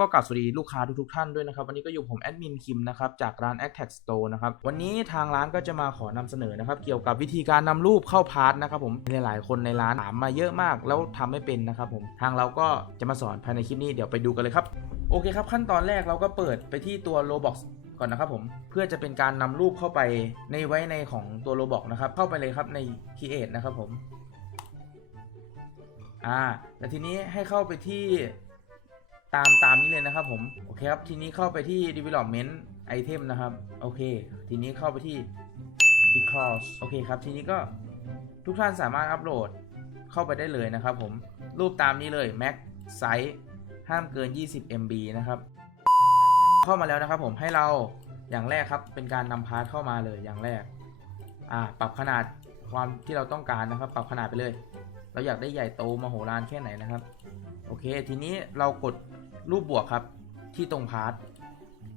ก็กลับสวัสดีลูกค้าทุกๆท่านด้วยนะครับ วันนี้ก็อยู่ผมแอดมินคิมนะครับจากร้าน a c t a g Store นะครับ วันนี้ทางร้านก็จะมาขอนำเสนอนะครับเกี่ยวกับวิธีการนำรูปเข้าพาร์ทนะครับผมหลายๆคนในร้านถามมาเยอะมาก แล้วทำไม่เป็นนะครับผมทางเราก็จะมาสอนภายในคลิปนี้เดี๋ยวไปดูกันเลยครับ โอเคครับ ขั้นตอนแรกเราก็เปิดไปที่ตัว Roblox ก่อนนะครับผมเพื่อจะเป็นการนำรูปเข้าไปในไว้ในของตัว Roblox นะครับเข้าไปเลยครับใน Create นะครับผมอ่าแล้วทีนี้ให้เข้าไปที่ ตามตามนี้เลยนะครับผม โอเคครับ ทีนี้เข้าไปที่ development item นะครับ โอเค ทีนี้เข้าไปที่ because โอเคครับ ทีนี้ก็ทุกท่านสามารถอัปโหลดเข้าไปได้เลยนะครับผม รูปตามนี้เลย max size ห้ามเกิน 20 MB นะครับ เข้ามาแล้วนะครับผม ให้เราอย่างแรกครับ เป็นการนำพาร์ทเข้ามาเลยอย่างแรก อ่า ปรับขนาดความที่เราต้องการนะครับ ปรับขนาดไปเลย เราอยากได้ใหญ่โตมโหฬารแค่ไหนนะครับ โอเค ทีนี้เรากด รูปบวกครับที่ตรงพาร์ท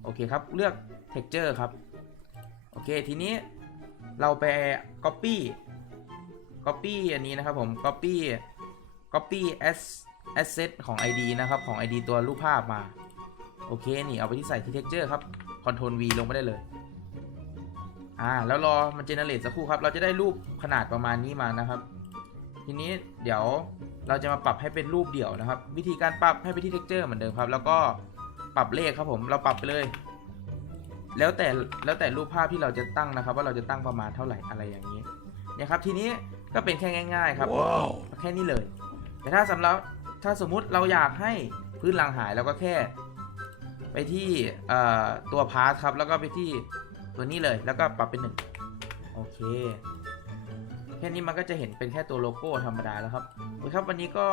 โอเคครับ เลือก texture ครับ โอเค ทีนี้เราไป copy copy อันนี้นะครับผม copy copy as asset ของ id นะครับของ id ตัวรูปภาพมา โอเค นี่เอาไปที่ใส่ที่ texture ครับ Ctrl V ลงไปได้เลย อ่า แล้วรอมัน generate สักครู่ครับ เราจะได้รูปขนาดประมาณนี้มานะครับ ทีนี้เดี๋ยวเราจะมาปรับให้เป็นรูปเดี่ยวนะครับ วิธีการปรับให้ไปที่ texture เหมือนเดิมครับ แล้วก็ปรับเลขครับผมเราปรับไปเลย แล้วแต่แล้วแต่รูปภาพที่เราจะตั้งนะครับ ว่าเราจะตั้งประมาณเท่าไหร่อะไรอย่างนี้เนี่ยครับทีนี้ก็เป็นแค่ง่าย ๆ ครับแค่นี้เลย แต่ถ้าสำหรับถ้าสมมุติเราอยากให้พื้นหลังหายเราก็แค่ ไปที่เอ่อตัวพาร์ทครับแล้วก็ไปที่ตัวนี้เลยแล้วก็ปรับเป็นหนึ่งโอเค แค่นี้มันก็จะเห็นเป็นแค่ตัวโลโก้ธรรมดาแล้วครับโอเคครับวันนี้ก็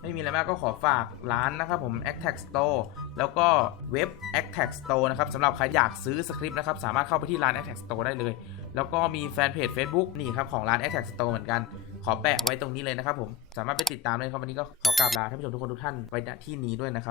ไม่มีอะไรมากก็ขอฝากร้านนะครับผม a c t a g Store แล้วก็เว็บ a c t a g Store นะครับสำหรับใครอยากซื้อสคริปต์นะครับ สามารถเข้าไปที่ร้าน a c t a g Store ได้เลย แล้วก็มีแฟนเพจ Facebook นี่ครับ ของร้าน a c t a g Store เหมือนกัน ขอแปะไว้ตรงนี้เลยนะครับผม สามารถไปติดตามเลยครับ วันนี้ก็ขอกราบลาท่านผู้ชมทุกคนทุกท่านไว้ที่นี้ด้วยนะครับ